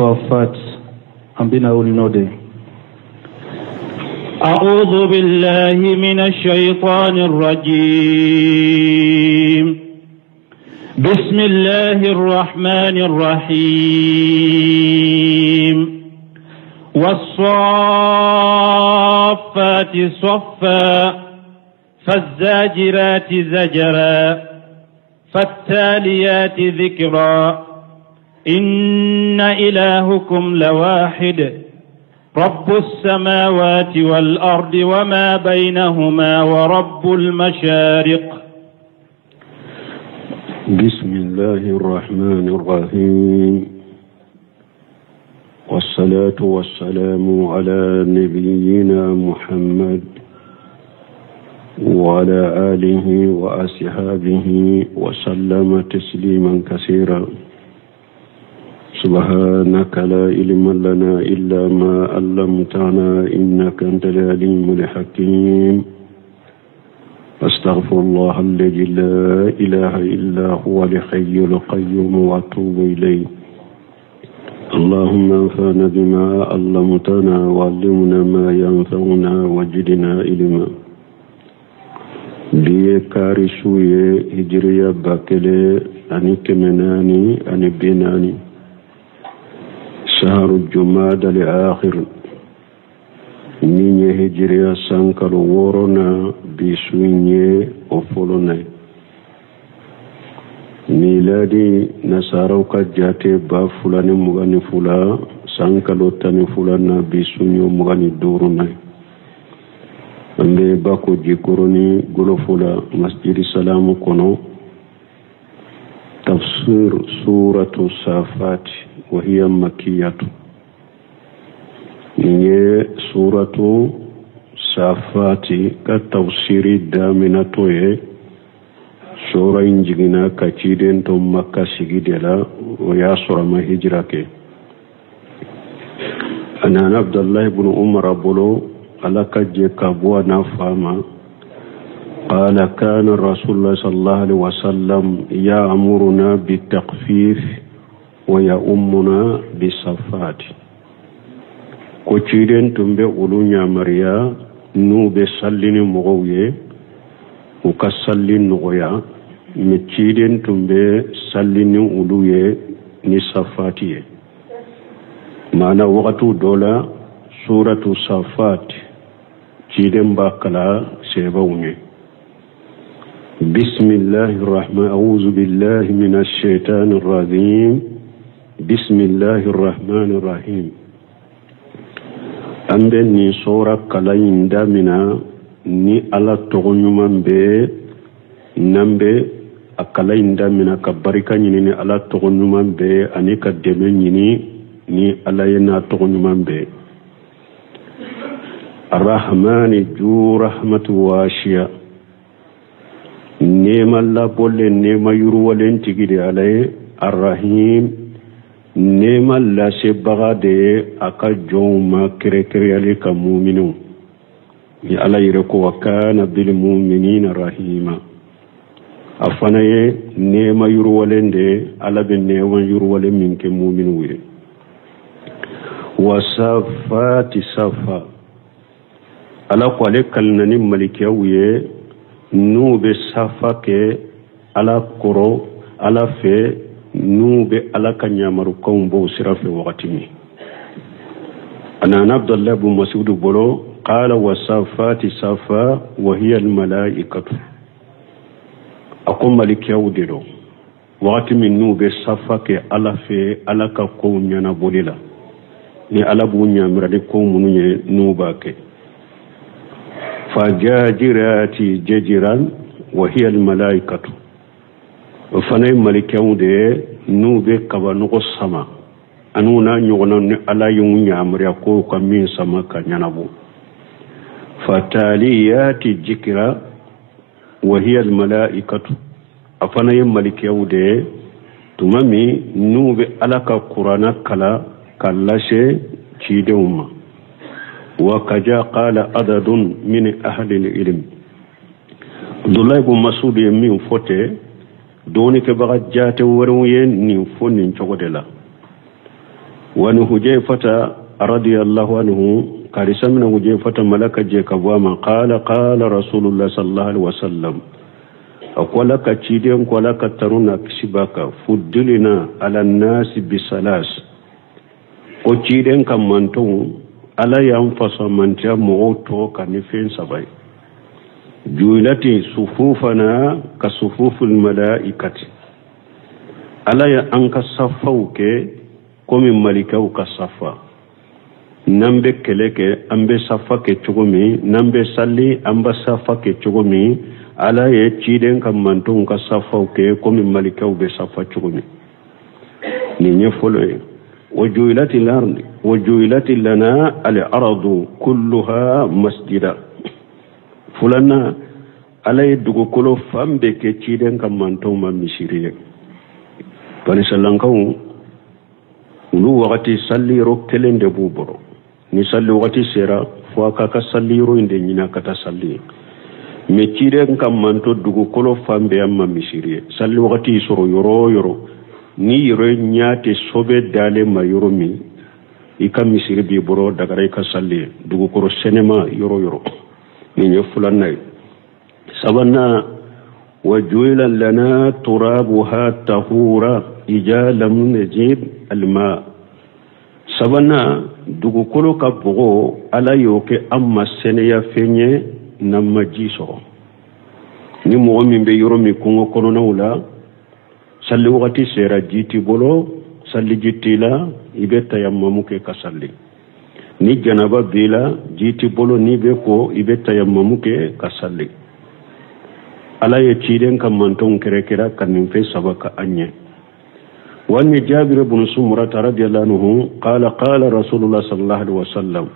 الصافات أمبنا ولنودي. أعوذ بالله من الشيطان الرجيم. بسم الله الرحمن الرحيم. والصافات صفا فالزاجرات زجرا فالتاليات ذكرا إن إلهكم لواحد رب السماوات والأرض وما بينهما ورب المشارق. بسم الله الرحمن الرحيم. والصلاة والسلام على نبينا محمد وعلى آله وأصحابه وسلم تسليما كثيرا. سبحانك لا علم لنا إلا ما علمتنا إنك أنت العليم الحكيم. أستغفر الله الذي لا إله إلا هو الحي القيوم وأتوب إليه. اللهم انفعنا بما علمتنا وعلمنا ما ينفعنا وزدنا علما. ليكاري سوية هجرية باكلي أني كمناني أني بناني شهر الجماد الآخر نيني هجرية سانكر وورنا بسويني أفولنا ميلادي نصاروك جاتي بافلاني مغاني فلا سانكالو تاني فلانا بسويني مغاني دورنا أمبي باكو جيكوروني غلو فلا مسجد سلام كونو تفسير سورة الصافات وهي مكية. هي سورة الصافات كتفسير دامنة سورة إنجينا كتيرين توم مكة سيجدلا ويا سورة ما هجرك. أنا عبد الله بن عمر بولو على كجي كابوانا فاما قال كان رسول الله صلى الله عليه وسلم يأمرنا بالتخفيف ويأمنا بالصفات. كتيرين تنبي أولونيا مريا نوبي سلين مغوية وكسلين نغويا متيرين تنبي سلين أولوية نصفاتية. معنى وقت دولا سورة الصفات تيرين باكلا سيبوني. بسم الله الرحمن. أعوذ بالله من الشيطان الرجيم. بسم الله الرحمن الرحيم. أمبني سورة كلاين دامنا ني على تغنيمان بي نمبي أكلاين دامنا كباريكا نيني على تغنيمان بي أني كدمين ني على ينا تغنيمان بي. الرحمن جو رحمة واشيا نيما الله بولي نيما يروالين تيجي عليه. الرحيم نيما الله سبغا دي أكا جوما كريكريالي كمؤمنون يالا يركو وكان بالمؤمنين رحيما. أفناي نيما يروالين دي على بنيما يروالين من كمؤمنون. وصفات صفا على قولي كالناني ملكيوية نوبي صفاكي على كورو على في نوبي على كنيامرو كومبو سرافي وقتمي. أنا عبد الله بن مسعود بولو قال وصفات صفا وهي الملائكة. أقوم ملكيوي دو وقتمي نوبي صفاكي على في على كونيانا بوليلا ni alabu nyamradi ko munye nubake. فجاجرات ججرا وهي الملائكة. فني ملكيون دي نوبي كبا نغو سما أنونا نغنى على يوم يامر يقول كمين سما كنينبو. فتاليات جكرا وهي الملائكة. أفني ملكيون دي تمامي نوبي على كقرآن كلا كلاشي تشيدوما. وكجا قال عدد من أهل العلم. عبد الله بن مسعود يمين فوتي دوني كبغا جاتي وروين نين فون نين تشودلا وأن هجيفة رضي الله عنه قال سمنا هجيفة ملك جيك وما قال رسول الله صلى الله عليه وسلم أقول لك تشيدين ولك ترونا كسبك فضلنا على الناس بثلاث وتشيدين كمانتون على ينفس من جاء موتو كنفين سبعي جعلت صفوفنا كصفوف الملائكة على أنك صفوك كم ملكه كصفا نمبر كلك أمبر صفا كتشومي نمبر سالي أمبر صفا كتشومي على يتشيدن كمانتون كصفوك كم ملكه بصفا تشومي نيفولي وجعلت لنا الأرض كلها مسجدا فلنا على يدعو كل فم بكتشيدن كمانتون ما مشيريه فلسلانكو ulu wakati salliro kelende buboro ni salli wakati sera fo kaka salliro inde nyina kata salli me cire kam manto dugu kolo fambe amma misiriye salli wakati soro yoro ni yoro nyaate sobe dale ma yoro mi ikam misiri bi boro dagara ka salli dugu koro senema yoro ni nyofulanna sabana وجعل لنا ترابها طهورا إذا لم نجد الماء سبنا دوغو كولو كبغو على يوكي أما سنيا فيني نما جيسو ni mo min be yoro mi ko kono nawla salli wakati sera jiti bolo salli jitila ibe tayammamu ke kasalli ni janaba bila jiti bolo ni be ko ibe tayammamu ke kasalli ala yechiden kam manton kere kanin fe sabaka anye wani Jabir ibn Samurah radiyallahu anhu qala Rasulullah sallallahu alaihi wasallam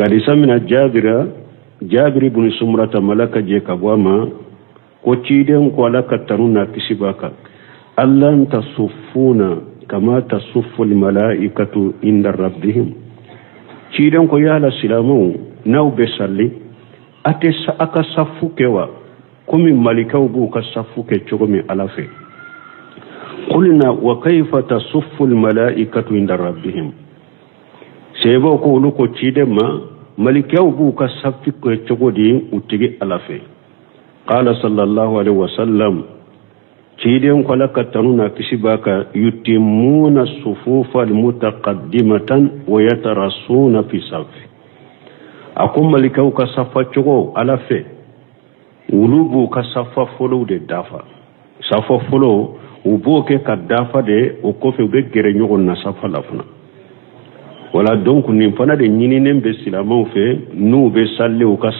kadi samina Jabir ibn Samurah malaka je kabwama ko ciden ko ala kataruna kisibaka allan tasuffuna kama tasuffu al malaikatu inda rabbihim ciden ko yala silamu naw be salli ate aka safu kewa kumi malikaw bu ka safu ke chogomi alafe qulna wa kayfa tasuffu al malaikatu inda rabbihim sebo ko lu ko cidema malikaw bu ka safu ke chogodi utigi alafe qala sallallahu alaihi wasallam ciden ko lakatanuna kisibaka yutimuna sufufa al mutaqaddimatan wa yatarasuna fi safi akum malikaw ka safa chogo alafe ulubu ka safa folo de dafa safa folo uboke ka dafa de o kofe be gere nyogon na safa lafuna wala donc ni fana de nyini nembe silamaw fe nu be salle o ka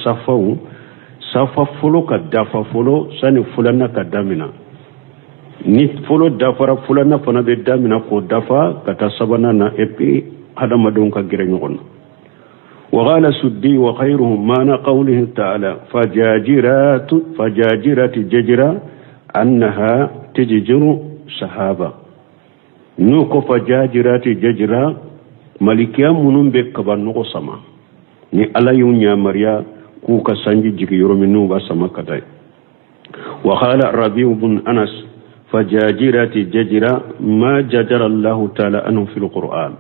safa folo ka dafa folo sani fulana ka damina ni folo dafara fulana fana be damina ko dafa kata sabana na epi hadama don ka gere nyogon وقال سدي وخيرهم معنى قوله تعالى فجاجرات ججرة أنها تججر سحابة نوكو فجاجرات ججرة ملكيا منون بكبر نوكو سما ni ala yunya maria ku ka sanji jigi yorominu ba sama kadai wa qala Rabi' ibn Anas fajajirati jajira ma jajara Allah ta'ala anhu fil Qur'an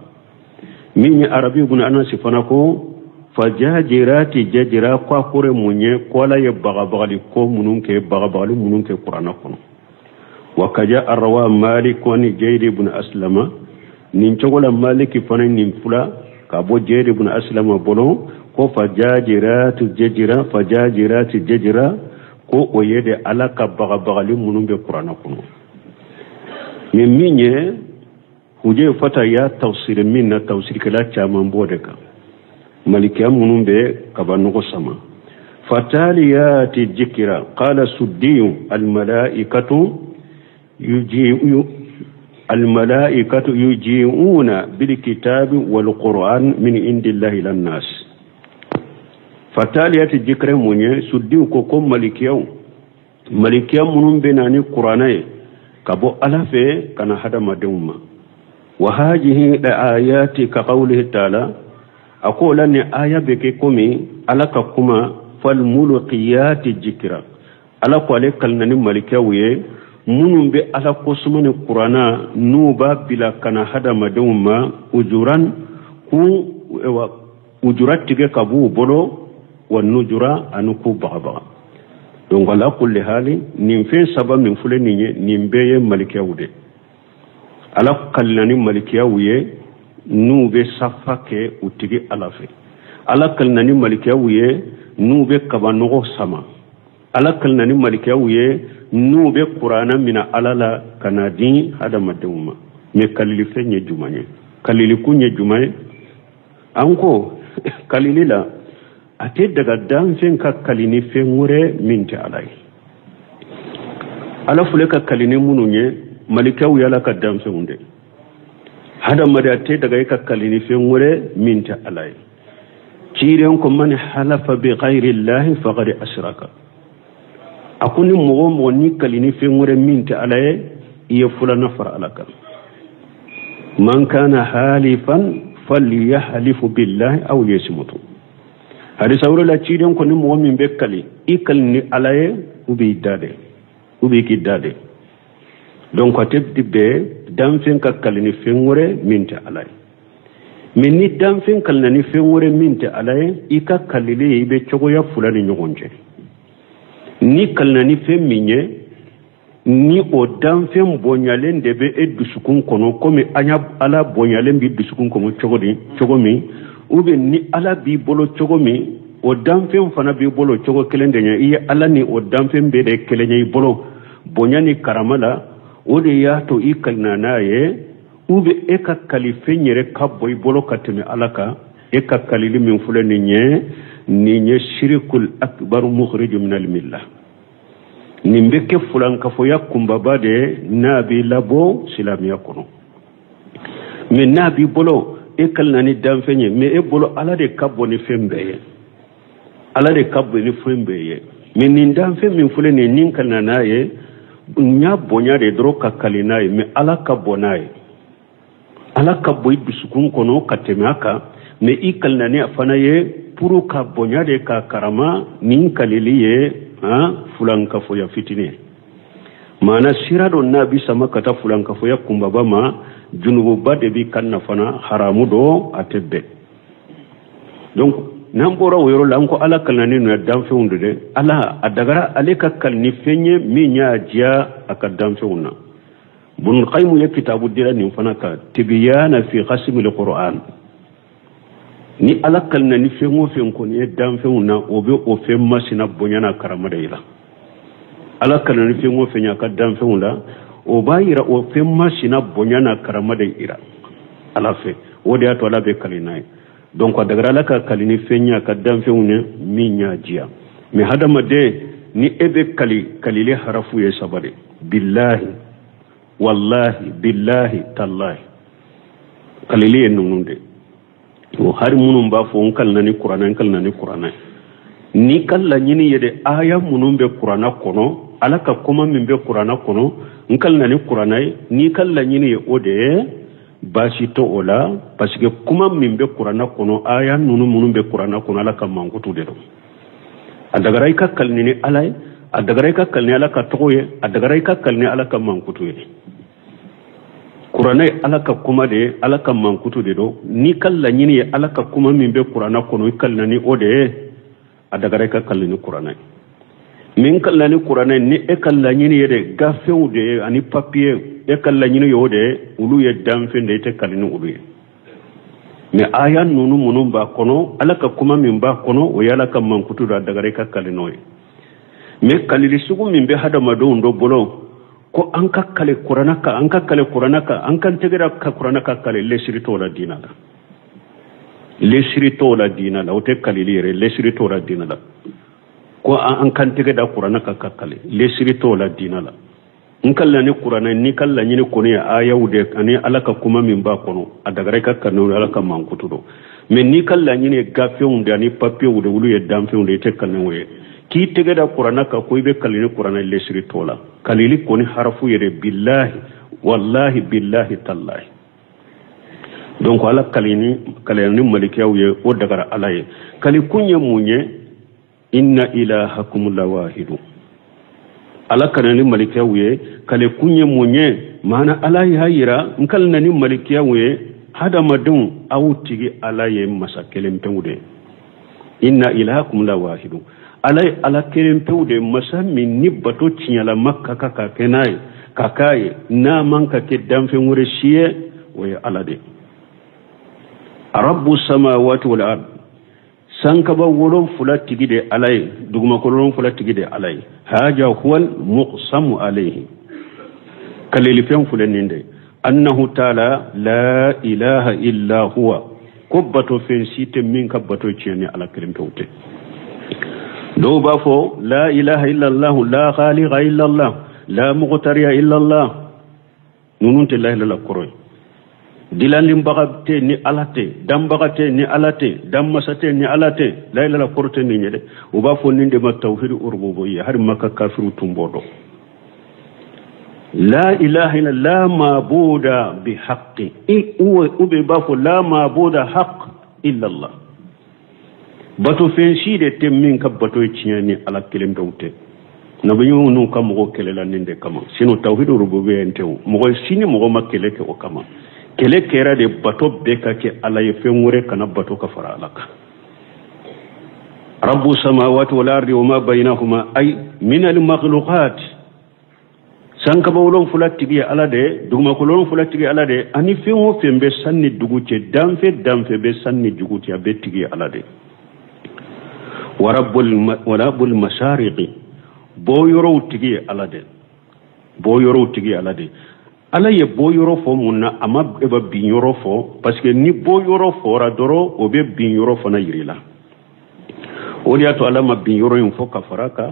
min Arabi ibn Anas fanako fajajirati jajira kwa kure munye kola ye bagabagali ko mununke bagabagali mununke Qur'ana kono wakaja arwa Malik wa Jayd ibn Aslama nin chogola Malik fana nin fula ka bo Jayd ibn Aslama bolo ko fajajirati jajira ko oyede alaka bagabagali mununbe Qur'ana kono minye huje fata ya tafsir minna tafsir kala chama mbodeka ملكا منون به كبانو سما فتاليات الذكر قال سدي الملائكة يجيئون بالكتاب والقرآن من عند الله للناس فتاليات الذكر مني سدي كوكم ملكا منون بناني قرآني كبو ألفه كان هذا مدوما وهذه الآيات كقوله تعالى أقول أن آية بكيكمي ألك كما فالملقيات الذكر ألك عليك لنني ملكاوية munum be ala kosumani qur'ana nuba bila kana hada madumma ujuran ku ujurat tige kabu bolo wa nujura anuku baba donc ala kulli hali nim fe saba min fulani nim beye malikiyawde ala kallani malikiyawye nube safake utigi alafe ala kallani malikiyawye nube kabanogo sama ala kallani malikiyawye nube qur'ana mina alala kanadi hada madumma me kalili fe nye jumanye kalili kunye jumaye anko kalilila ate daga danfen ka kalini fe ngure minti alai ala fule ka kalini mununye malikawu yala ka danfen unde hada mada ate daga ka kalini fe ngure minti alai ciren ko man halafa bi ghairi llahi faqad ashraka akuni mo ni kalini fe ngure minti alai iya fulana far alaka man kana halifan فليحلف بالله أو يسمت هذا سورة لا تشيرون كن مؤمن بكالي إكلني عليه وبيداده وبيكيداده donc atebdi be damfen ka kalini fengore minte alay minni damfen kalani fengore minte alay ika kalile be chogo ya fulani nyogonje ni kalani feminye ni o damfen bonyalen de be edusukun kono comme anya ala bonyalen bi dusukun kono chogo mi ube ni ala bi bolo chogo mi o damfen fana bi bolo chogo kelende nya iya ala ni o damfen be de kelenya bolo bonyani karamala o de ya to ikalna naye ube eka kalifenyere kabboy bolo kateme alaka eka kalili min fulani nye shirkul akbar mukhrij min al millah nimbeke fulanka fo yakumba bade nabi labo silamiya kono me nabi bolo ekal nani damfenye me e bolo ala de kabbo ni fembeye ala de kabbo ni fembeye me nin damfe min fulene nin kalna naye nya bonya de dro kakalinaye me ala kabbo naye ala kabbo idusukun kono katemaka me ikal nani afana ye puru kabbonya de ka karama nin kaliliye fulanka fo ya fitine mana sirado nabi sama kata fulanka fo ya kumbaba ma junubu bade bi kanna fana haramu do atebbe donc nambora woro lanko ala kalani no damfe undude ala adagara aleka kalni fenye minya jia akadamfe unna bunul qayyim ya kitabu dira ni fana ka tibyana fi qasimil qur'an ni ala kalna ni fengo fenko ni damfe unna obe o femma sina bonyana karamada ila ala kalna ni fengo fenya ka damfe unna o bayira o femma sina bonyana karamada ira ala fe wodi ato ala be kalinai donc daga la ka kalini fenya ka damfe unne minya jia mi hadama de ni ebe kalile harafu ye sabare billahi wallahi billahi tallahi kalile nununde o har munum ba fo onkal nani qur'ana ni kala nyini yede aya munum be qur'ana kono alaka kuma min be qur'ana kono onkal nani qur'ana ni kala nyini ode bashi to ola parce que kuma min be qur'ana kono aya nunu munum be qur'ana kono alaka mangutu de do adagaray ka kalni alay adagaray ka kalni alaka toye adagaray ka kalni alaka mangutu de qur'ana alaka kuma de alaka mankutu de do ni kala nyini alaka kuma min be qur'ana kono kala ni ode adagare ka kala ni qur'ana min kala ni qur'ana ni e kala nyini yede gafew de ani papier e kala nyini yode ulu ye damfe de te kala ni ulu ye me aya nunu munum ba kono alaka kuma min ba kono o yalaka mankutu do adagare ka kala noy me kalili sugu min be hadama do ndo bolo ko anka kale qur'ana ka anka ankan tegera ka qur'ana ka kale lesirito la dina la o te kalilire lesirito la dina la ko ankan tegeda qur'ana ka kale lesirito la dina la nkalla ni qur'ana ni kala ni ko ne ayawde ani alaka kuma min ba kono adagare ka kanu alaka mankutudo men ni kala ni ne gafe unde ani papier wude wulu ye damfe unde te kanu we ki tegeda qur'ana ka ko be kalini qur'ana lesri tola kalili koni harafu yere billahi wallahi billahi tallahi donc ala kalini malikiyaw ye o dagara alaye kali kunye munye inna ilahakum lawahidu ala kanani malikiya wuye kale kunye munye mana ala hayira nkal nani malikiya wuye hada madun awtigi ala ye masakelen pewde inna ilahakum la wahidu ala kelen pewde masami ni bato tinyala makka kaka kenai kakaye na manka ke damfe ngure shiye waye ala de rabbu samawati wal ard sankaba wolon fulatigi de alay duguma kolon fulatigi de alay haja huwal muqsamu alayhi kalili fen fulaninde annahu ta'ala la ilaha illa huwa kubbato fen site min kabbato cieni ala kelim tawte do ba fo la ilaha illa allah la khaliqa illa allah la muqtariya illa allah nununte la ilaha illa koroy dilandim bagate ni alate dam bagate ni alate dam masate ni alate la ilaha korte ni nyede o ba fo ninde ma tawhid urububiyya har makka kafiru tumbodo la ilaha illa la mabuda bi haqqi ube ba fo la mabuda haqq illa allah bato fen shide temmin ka bato ciani ala kelem dawte na banyu nu kam go kelela ninde kama sino tawhid urububiyya entew mo sini mo makele ke o kama kele kera de bato beka ke ala ye fenwure kana bato ka fara alaka rabbu samawati wal ardi wama bainahuma ay min al makhluqat sanka bawlon fulatigi ala de duguma ko lon fulatigi ala de ani fenwo fembe sanni duguce damfe be sanni duguce be tigi ala de wa rabbul mashariqi bo yoro tigi ala de ala ye bo yoro fo munna ama eba bin yoro fo parce que ni bo yoro fo ra doro o be bin yoro fo na yirila o dia to ala ma bin yoro yin fo ka faraka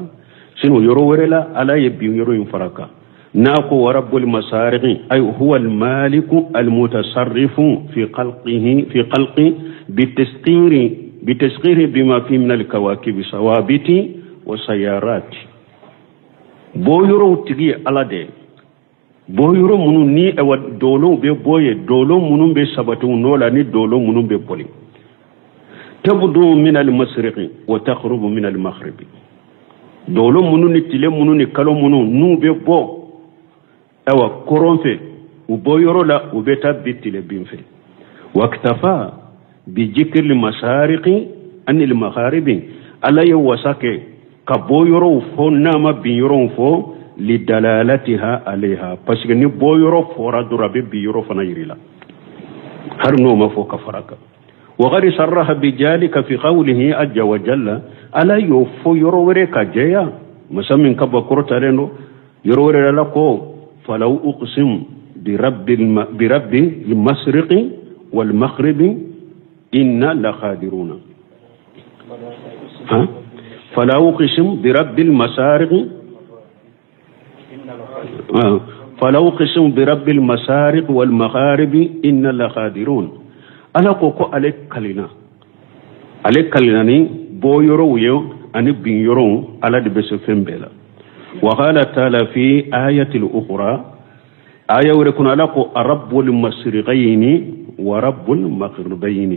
sino yoro werela ala ye bin yoro yin faraka nako wa rabbul masariqi ay huwa al malik al mutasarrif fi khalqi bitasqiri bima fi min al kawakib sawabiti wa sayarat bo yoro tigi ala de bo yoro munu ni e wad dolo be boye dolo munu be sabatu nola ni dolo munu be poli tabdu min al masriqi wa taqrubu min al maghribi dolo munu ni tile munu ni kalo munu nu be bo ewa koronfe u bo yoro la u be tabitile binfe waqtafa bi jikr al masariqi an al magharibi ala yawsake ka bo yoro fo nama bin yoro fo lidalalatiha alayha parce que ni bo yoro fora durabe bi yoro fana yirila har no ma fo kafaraka wa gari sarraha bi jalika fi qawlihi ajja wa jalla ala yofo yoro wore ka jeya musammin ka bakurta reno yoro wore la ko falau uqsim bi rabbi al-mashriqi wal maghribi inna la qadiruna falau uqsim bi rabbi al-mashariqi فلو قسم برب المسارق والمغارب إن لقادرون أنا كوكو عليك كلنا ني بو يرو يو أني بين يرو على دبس فمبلا وقال تعالى في آية الأخرى آية وركن على رب المشرقين ورب المغربين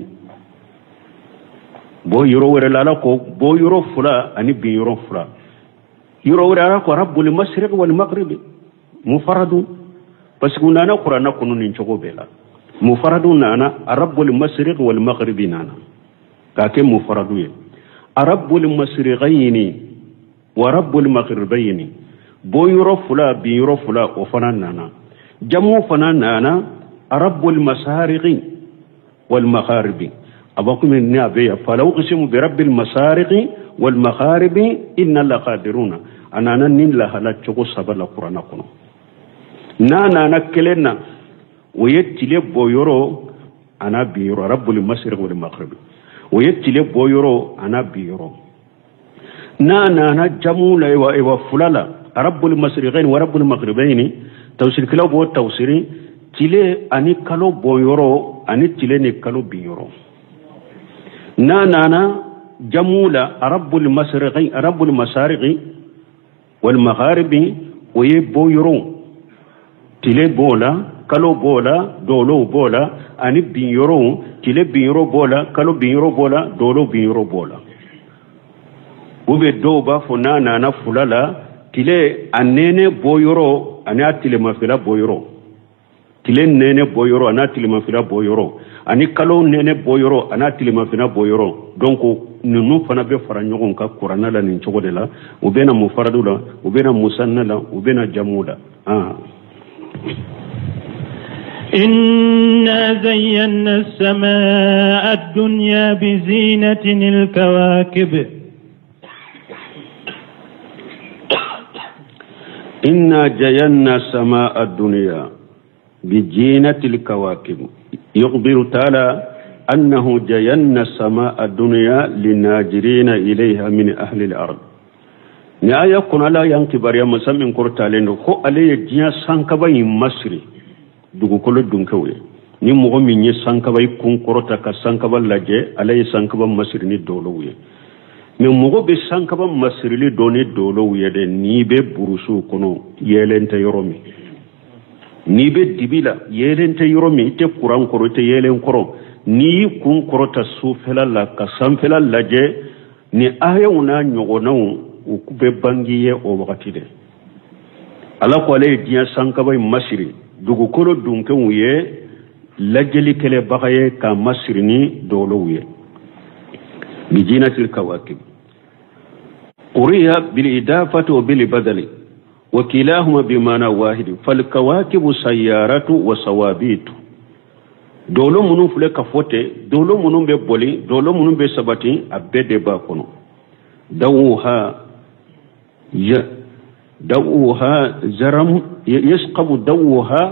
بو يرو ورلا بو يرو فلا أني بين يرو فلا يرو ورلا رب المشرق والمغرب مفرد بس كنا نقرأ نكون ننشغل بلا مفرد نانا رب المشرق والمغرب نانا كاكي مفرد رب المشرقين ورب المغربين بو يرو فلا بي يرو فلا وفنا نانا جمو فنا نانا رب المشارق والمغارب أبقى من نابية فلو قسموا برب المشارق والمغارب إن لقادرون أنا نين لها لا تشغل سبب القرآن كنا نانا نكلنا ويتلي بويرو أنا بيرو رب المشرق والمغرب ويتلي بويرو أنا بيرو نانا نجمو لا وفلالا رب المشرقين ورب المغربين توصيل كلا بو توصيري تلي أني كلو بويرو أني تلي نكلو بيرو نانا جمولا رب المشرقين رب المشارق والمغارب ويبو يرو تلي بولا كالو بولا دولو بولا أني بين يرو تلي بين يرو بولا كالو بين يرو بولا دولو بين يرو بولا وبدوبا فنانا نفلا tile anene boyoro ana tile mafila boyoro tile nene boyoro ana tile mafila boyoro ani kalo nene boyoro ana tile mafila boyoro donc nunu fana be fara ɲɔgɔn ka kurana la nin cogo de la u bena mufaradu la u bena musanna la u bena jamu la إنا زينا السماء الدنيا بزينة الكواكب إنا زينا السماء الدنيا بزينة الكواكب يخبر تعالى أنه زينا السماء الدنيا للناظرين إليها من أهل الأرض نهاية كنا لا ينكبر يا مسلم كرتالين هو عليه جيا سانكبا مصري dugukolo dunkewe ni mogo min ye sankaba kun korota ka sankaba laje ala ye sankaba masirni dolow ye mais mogo be sankaba masirli doni dolow ye de ni be burusu kono yelente yoromi ni be dibila yelente yoromi te kuran koro te yelen koro ni kun korota sufela la ka sanfela laje ni ayuna nyogonaw u kube bangiye o wakati de ala ko ale diya sankaba masiri dugukolo dunkenw ye lajeli kele bagaye ka masirni dolow ye bijinatil kawakib quriya bil idafati wa bil badali wa kilahuma bimana wahid fal kawakibu sayyaratu wa sawabitu dolo munun fule ka fote dolo munun be boli dolo munun be sabati abede ba kono دوها زرم يسقب دوها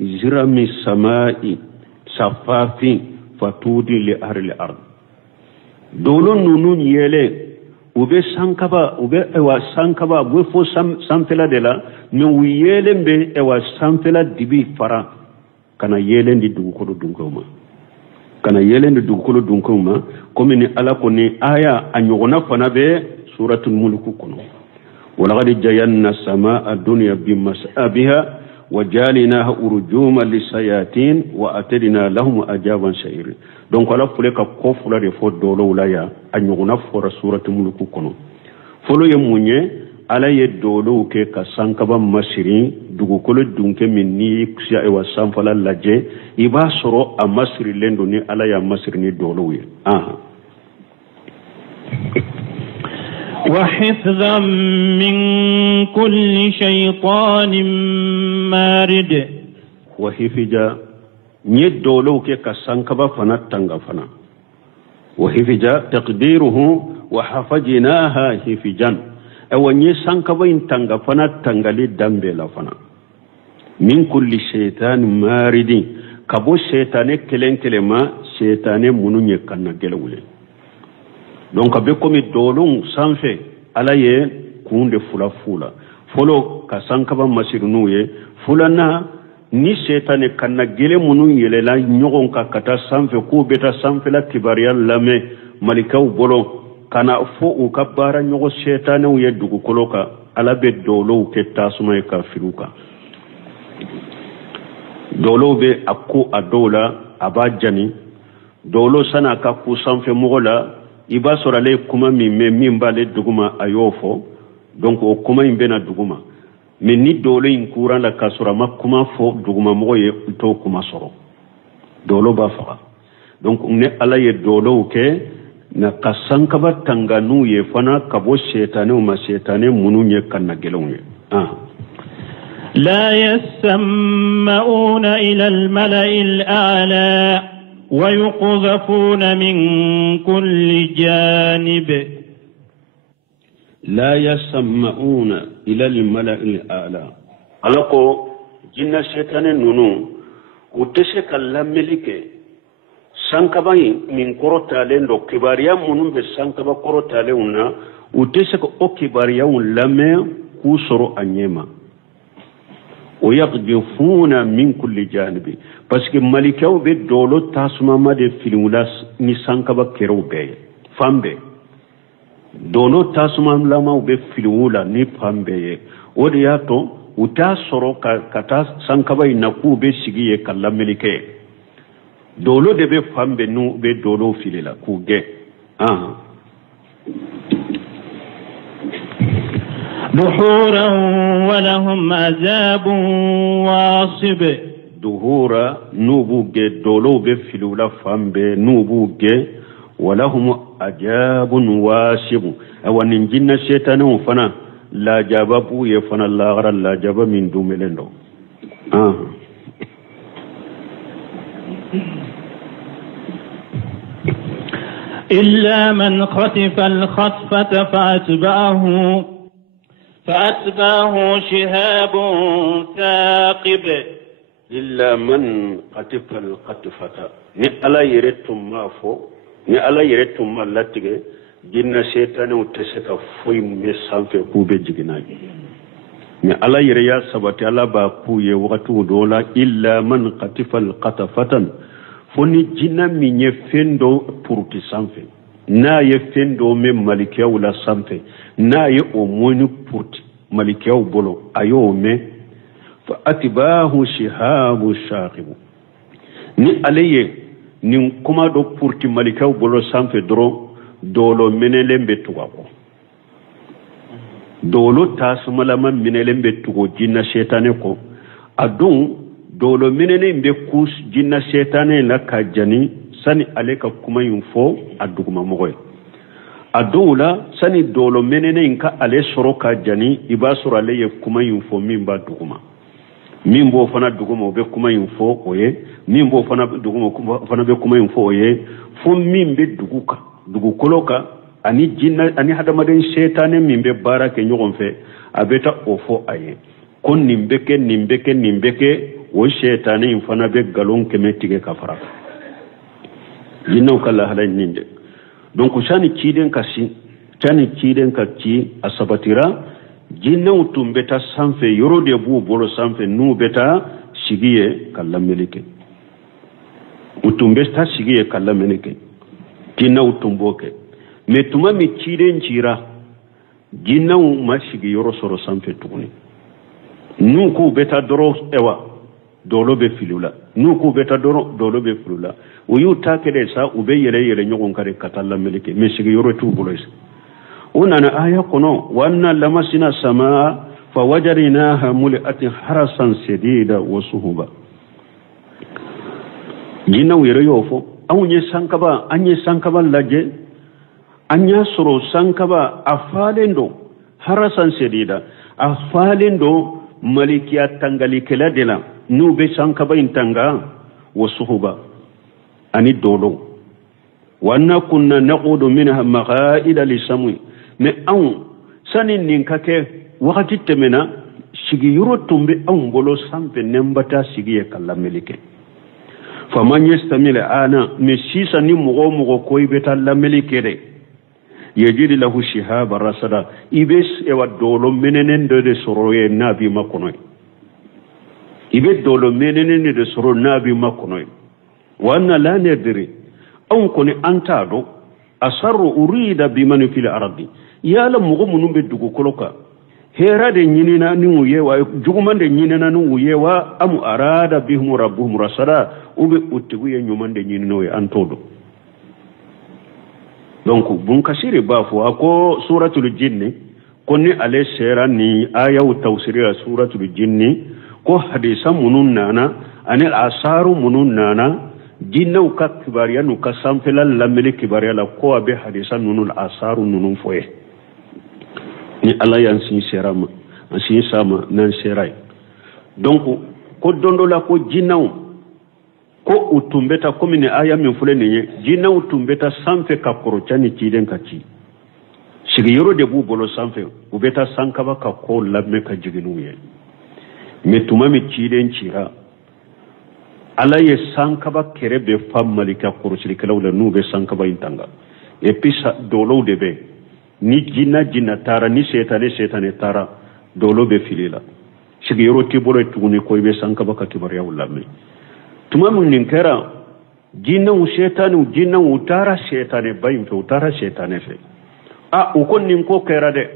زرم السماء صفاف فتودي لأهل الأرض دولون نونون يلي وبي سانكبا وبي اوا سانكبا بوفو سامفلا دلا نو يلم بي اوا سامفلا دبي فرا كان يلن دي دوكولو دونكوما كان يلن دي دوكولو دونكوما كومني الا كوني آية انيغنا فنا بي سورة الملك كونو ولقد جينا السماء الدنيا بمسابها وجعلناها أرجوما للشياطين وأعتدنا لهم عذابا سعيرا donc ala fule ka ko fula de fo dolo la ya anyuguna fora suratu mulku kono folo ye munye ala ye dolo ke ka sankaba masiri dugu kolo dunke minni sia e wasam fala laje iba soro a masiri lendo ni ala ya masiri ni dolo ye وحفظا من كل شيطان مارد وحفظا نيدولو كي كسانكبا فنا تانغا فنا وحفظا تقديره وحفظناها حفظا او ني سانكبا ان تانغا فنا تانغالي دامبلا فنا من كل شيطان مارد كبو شيطان كلين كلمه شيطان منو نيكنا gelawule donc abe komi dolon sanfe ala ye kunde fula folo ka sankaba masirnu ye fulana ni setane kanna gele munu yelela nyogon ka kata sanfe ko beta sanfe la tibariya lame malikaw bolo kana fo u ka bara nyogo setane ye dugu koloka ala be dolo ke tasuma e ka firuka dolo be akko adola abajani dolo sana ka ku sanfe mogola iba sorale kuma min bale duguma ayofo donc o kuma imbena duguma mais ni dolo in kuran la kasura makuma fo duguma moye to kuma soro dolo ba fa donc ne ala ye dolo ke na kasanka ba tanganu ye fana kabo shetane o ma shetane mununye kanna gelonye لا يسمعون إلى الملأ الأعلى ويقذفون من كل جانب لا يسمعون إلى الملأ الأعلى ألقوا جنة شيطان نونو وتشك اللاملك سانكباي من كروتالين دو كباريا منون بسانكبا كروتالين وتشك او كباريا لامي كوسرو أنيما ويقذفون من كل جانب parce que malikaw be dolo tasuma ma de filmulas ni sankaba kero be fambe dolo tasuma lama be filula ni fambe o de yato uta soro kata sankaba ina ku be sigiye kala melike dolo de be fambe nu be dolo filila ku ge دحورا ولهم عذاب واصب دهورا نوبوغ دولو بفلولا فامبي نوبوغ ولهم عذاب واسب أوان جن شيطان فنا لا جاببو يفنا لا غرا لا جاب من دوملندو إلا من خطف الخطفة فأتبعه شهاب ثاقب إلا من خطف الخطفة ni ala yeretum ma fo ni ala yeretum ma latige jinna shaytan o teseka foy me sanfe ku be jiginaji ni ala yere ya sabati ala ba ku ye wakatu dola illa man khatifa al qatafatan foni jinna mi nye fendo purti sanfe na ye fendo me malikiya wala sanfe na ye o moni purti malikiya bolo ayo me fa atbahu shihabu shaqib ni alaye ni kuma do purti malikiya bolo sanfe dro dolo menelembe tuwako dolo tasmalama menelembe tugo jinna shaytane ko adun dolo menene mbe kus jinna shaytane la kajani sani aleka kuma yunfo aduguma mogoy adula sani dolo menene inka ale soro kajani ibasura ale ye kuma yunfo mimba duguma mimbo fana duguma be kuma yunfo oye mimbo fana duguma fana be kuma yunfo oye fo mimbe duguka dugu koloka ani jinna ani hadamaden shaytane mimbe barake nyogon fe abeta ofo aye kon nimbeke wo shaytane infana be galon kemetige kafara jinna kala halay ninde donc sani ciden kasi asabatira jinna utumbeta sanfe yoro de bu bolo sanfe nu beta sigiye kala melike utumbesta sigiye kala melike jinna utumboke metuma mi ciden cira jinna ma sigi yoro soro sanfe tuguni nu ku beta doro ewa dolo be filula nu ku beta dolo be filula o yu takede sa ube yele nyogon kare katalla melike me sigi yoro tu bolos onana aya kono wanna lamasina samaa fawajadnaha muli'at harasan sadida wa suhuba jinna yere yofo anye sankaba laje anya soro sankaba afalendo harasan sadida afalendo malikiya tangali kala dela nube sankaba intanga wasuhuba ani dolo wanna kunna naqudu minha maqaida lisamwi me aw sanin ninkake wakati temena sigi yuro tumbe aw bolo sampe nembata sigi e kala melike faman yastamila ana me sisa ni mugo koy beta la melike de yajidi lahu shihaba rasada ibes e wa dolo menenen de soroye nabi makonoy ibe dolo menenen de soro nabi makonoy wanna la nadri aw koni antado asarru urida biman fil ardi yala mugo munum be dugu koloka herade nyinina ni uyewa jugumande nyinina ni uyewa amu arada bihum rabbuhum rasada ube utiguye nyumande nyinino e antodo donc bun kasiri bafu ako suratul jinni konni ale sera ni aya tawsiriya suratul jinni ko hadisa munun nana anil asaru munun nana jinna ka kibariya nu ka samfela lameli kibariya la ko abe hadisa nunul asaru nunun foye ni ala yansin serama ansin sama nan serai donc ko dondola ko jinnaw ko utumbeta komine aya min fulene jinna utumbeta sanfe ka korochani ciden kaci sigi yoro de bu bolo sanfe ubeta sankaba ka ko lamme ka jiginuye metuma mi ciden cira ala ye sankaba kerebe fam malika korochili kalawla nube sankaba intanga e pisa dolo de be ni jinna tara ni setane tara dolo be filila sigi yoro ti bolo tuguni ko be sankaba ka kibariya lamme tumamu ninkera jinna utara shetane bayim fe utara shetane fe ukon ninko kera de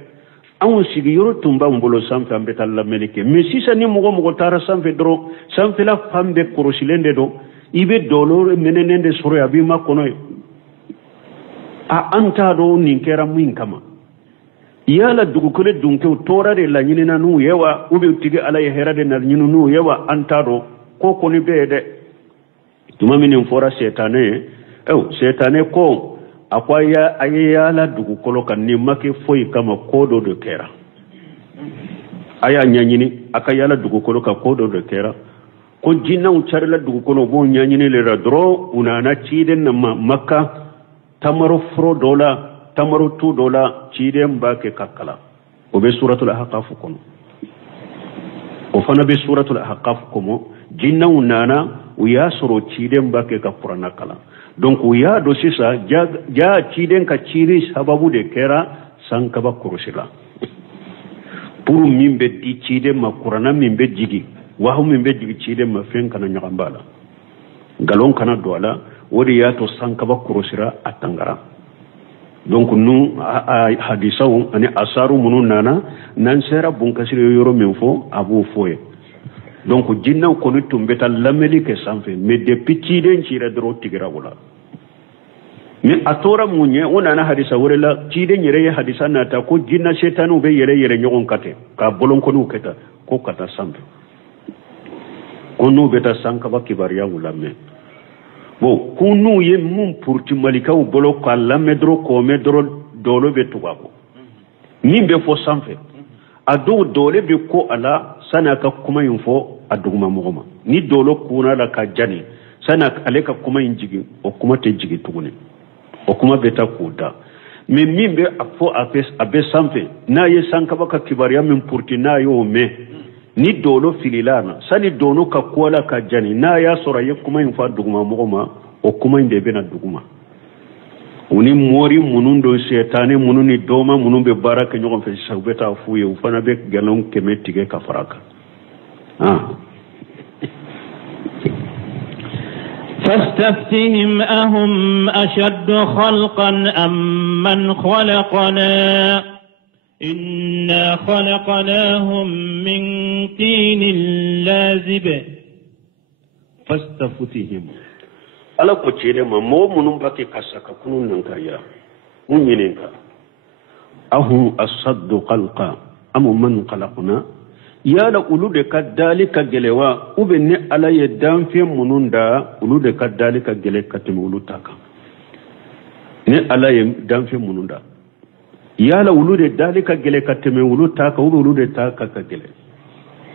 awon sigi yoro tumba mbolo samfe ambeta la melike me sisa ni mugo tara samfe dro samfe la fambe korosilende do ibe dolore menenende soro abi makono anta do ninkera muin kama yala dugukole dunke torare la nyinina nu yewa ube tigi ala ye herade na nyinu nu yewa antaro ko koni bede tuma minin fora setane setane ko akwaya ayala dugukolo kan ni make foi kama kodo de kera aya nyanyini akayala dugukolo ka kodo de kera ko jinna uncharla dugukolo bo nyanyini le radro unana chiden na makka tamaro fro dola tamaro $2 ciden bake kakala o be suratul ahqaf kono o fana be suratul ahqaf komo jinna unana uya soro ciden bake ka qur'ana kala donc uya do sisa ja ciden ka ciri sababu de kera sankaba kurusila pour mimbe di ciden ma qur'ana mimbe jigi wa hum mimbe jigi ciden ma fen kana nyagambala galon kana doala wodi ya to sankaba kurusira atangara donc nu hadisawu ani asaru munun nana nan sera bun kasire yoro min fo abu foye donc jinna ko ni tumbeta lameli ke sanfe mais depuis ciden cira dro tigira wala mais atora munye ona na hadisa wala ciden yere hadisa na ta ko jinna shetanu be yere nyogon kate ka bolon ko nu keta ko kata sanfe ko nu beta sanka ba kibariya wala me bon kunu ye mun purti malikaw bolo ko alla medro ko medro dolo be tubako min be fo sanfe adu dole be ko ala sana ka kuma info aduguma mogoma ni dolo kuna la ka jani sana ale ka kuma injigi o kuma te jigi tugune o kuma beta kuda mais min be afo abe sanfe na ye sanka baka kibariya min purti na yo me ni dolo fililana sani dono ka kola ka jani na ya sora ye kuma infa duguma mogoma o kuma inde bena duguma uni mori munundo setane mununi doma munumbe baraka nyogon fe sabeta fuye ufana be galon kemetige ka faraka فاستفتهم أهم أشد خلقا أم من خلقنا إنا خلقناهم من طين لازب فاستفتهم ala ko cede ma mo munum bake kasaka kunun nan kariya mun yininka ahum asaddu khalqa am man khalaqna ya la ulude kadalika gelewa ubenne ala ye danfe mununda ulude kadalika gele katimu ulutaka ne ala ye danfe mununda ya la ulude dalika gele katimu ulutaka ulude taka ka gele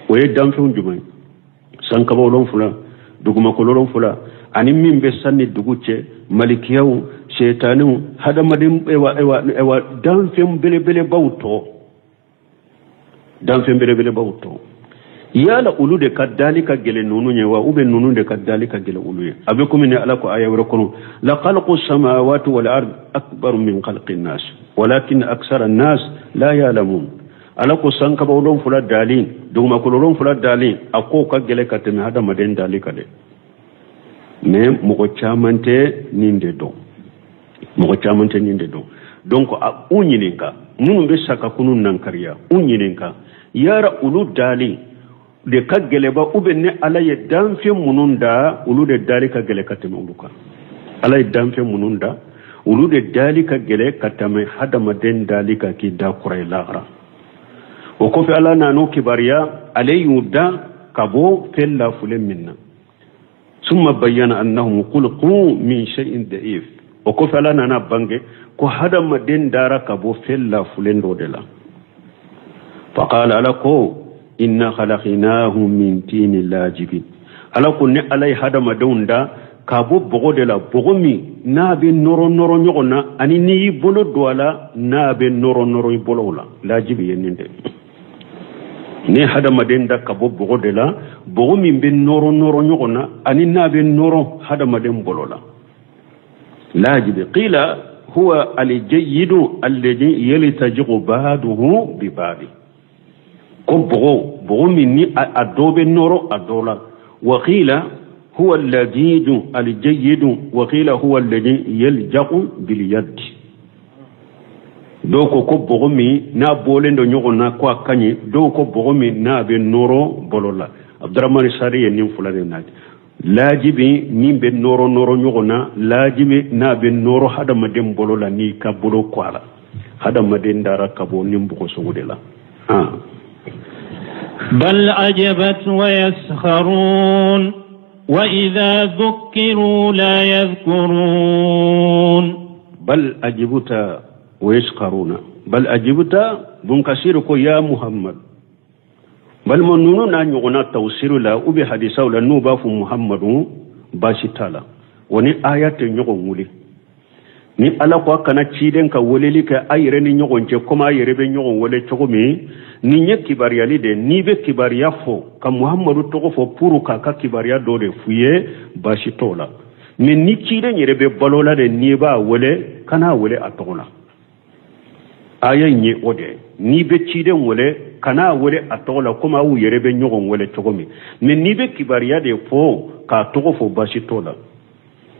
oye danfe unjumai sanka bolon fula duguma kololon fula ani min be sanni duguce malikiyaw shaytanu hada madim ewa danfem bele bawto yala ulude kadalika gele nunu nyewa ube nunu de kadalika gele uluye abe komini ala ko aya warakono la khalqu samawati wal ard akbar min khalqi an-nas walakin akthara an-nas la ya'lamun ala ko sanka bawdon fula dalin duguma kololon fula dalin akko ka gele kateme hada maden dalika de mais moko chamante ninde do donc a unyininka nunu be saka kunun nan kariya unyininka yara ulu dali de kagele ba ubenne ala ye danfe mununda ulu de dali kagele katame uluka ala ye danfe mununda ulu de dali kagele katame hadama den dali ka ki da kurai lahara o ko fi ala nanu kibariya alayuda kabo fella fulen minna ثم بين أنهم خلقوا من شيء ضعيف وكفى لنا نبانge ko hada maden dara kabo fella fulendo dela faqala alako inna khalaqnahum min tin lajib alako ne alay hada madunda kabo bogo dela bogo mi na be noro nyogona ani ni bolo doala na be noro bolola lajib yeninde ne hada madenda kabo bogo dela bogo mi be noro nyogona ani na be noro hada maden bolola lajib qila هو الجيد الذي يلتجق بعضه ببعض كبغو مني أدوب النور أدولا وقيل هو اللذيذ الجيد وقيل هو الذي يلجق باليد دوكو كبغو مي نا بولين دو نيغو نا كوا كاني دوكو بغو مي نا بنورو بولولا عبد الرحمن ساري ينيم فلان نادي lajibi min be noro nyogona lajibi na be noro hada madem bolola ni ka bolo kwala hada madin dara kabo nimbuko sugudela بل عجبت ويسخرون وإذا ذكروا لا يذكرون بل أجبت ويسخرون بل أجبت بنكسيرك يا محمد بل من نونا نغنى توسير لا أبي حديثة ولا نوباف محمد باشي تالا وني آيات نغن ولي ni ala ko kana ciden ka woleli ka ayre ni nyogon ce kuma ayre be nyogon wole chogomi ni nye kibariyali de ni be kibariya fo ka muhammadu togo fo puru ka kibariya do de fuye bashi tola mais ni ciden yere be balola de ni ba wole kana wole atola aya nye ode ni be ciden wole kana wole atola kuma wu yere be nyogon wole chogomi mais ni be kibariya de fo ka togo fo bashi tola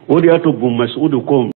odi ato bu mas'udu ko